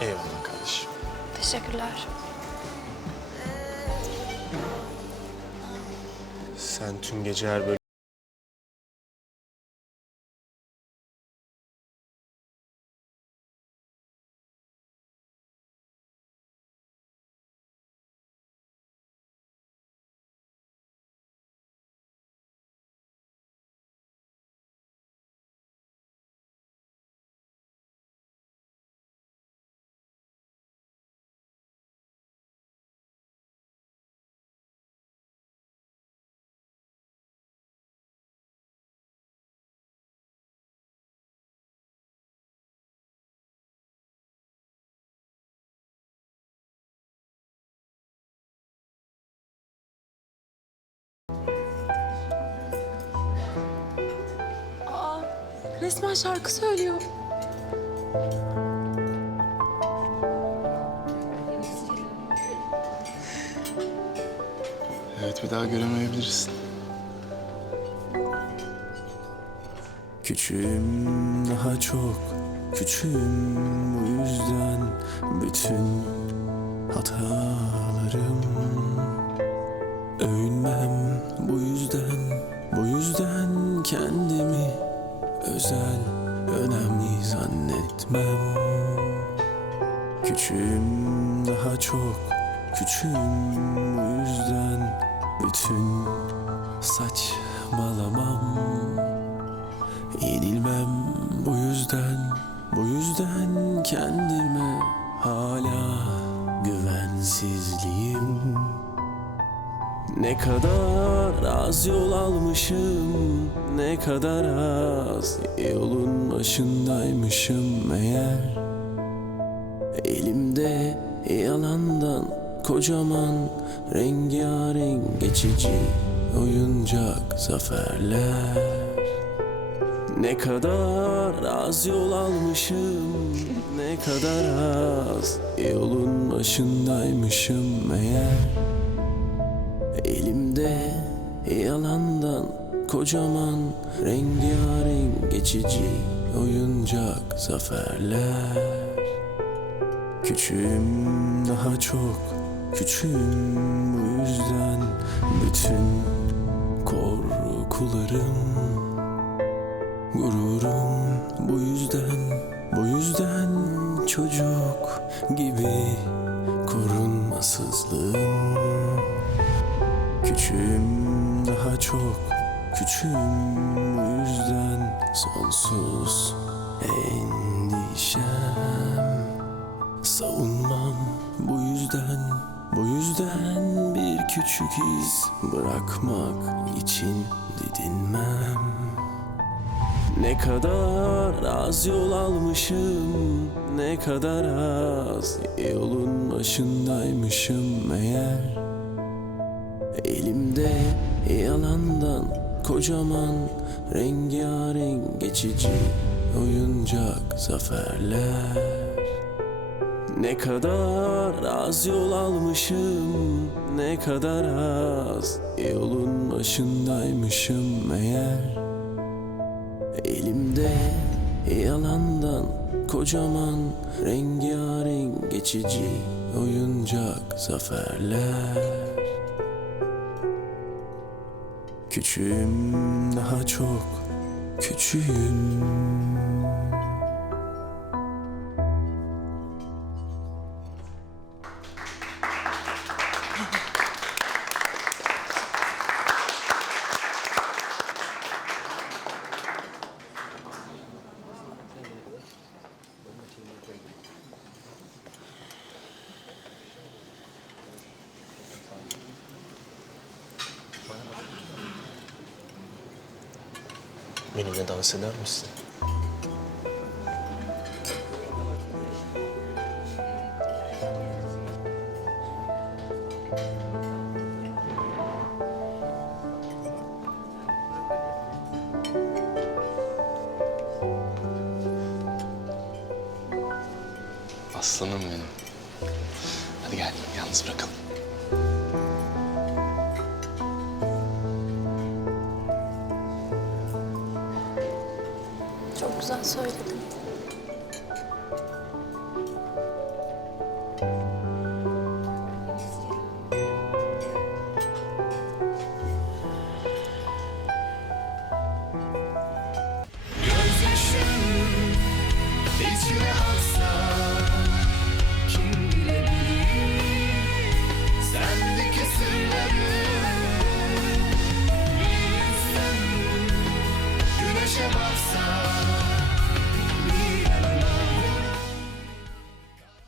Eyvallah kardeşim. Teşekkürler. Sen tüm gece her böyle Resmen şarkı söylüyor. Evet bir daha göremeyebiliriz. Küçüğüm daha çok küçüğüm bu yüzden bütün hatalarım övünmem bu yüzden zannetmem Küçüğüm daha çok küçüğüm bu yüzden bütün saçmalamam Yenilmem bu yüzden, bu yüzden kendime hala güvensizliğim. Ne kadar az yol almışım, ne kadar az yolun başındaymışım eğer. Elimde yalandan kocaman rengarenk geçici oyuncak zaferler. Ne kadar az yol almışım Ne kadar az yolun başındaymışım eğer Elimde yalandan kocaman rengarenk geçici oyuncak zaferler. Küçüğüm daha çok küçüğüm bu yüzden bütün korkularım Gururum bu yüzden, bu yüzden çocuk gibi korunmasızlığım. Küçüğüm daha çok, küçüğüm bu yüzden sonsuz endişem. Savunmam bu yüzden, bu yüzden bir küçük iz bırakmak için didinmem. Ne kadar az yol almışım Ne kadar az yolun başındaymışım eğer. Elimde yalandan kocaman rengarenk geçici oyuncak zaferler. Ne kadar az yol almışım Ne kadar az yolun başındaymışım eğer Elimde yalandan kocaman rengarenk geçici oyuncak zaferler Küçüğüm daha çok küçüğüm benimle dans eder misin? Aslanım benim. Hadi gel yalnız bırakalım. çok güzel söyledin.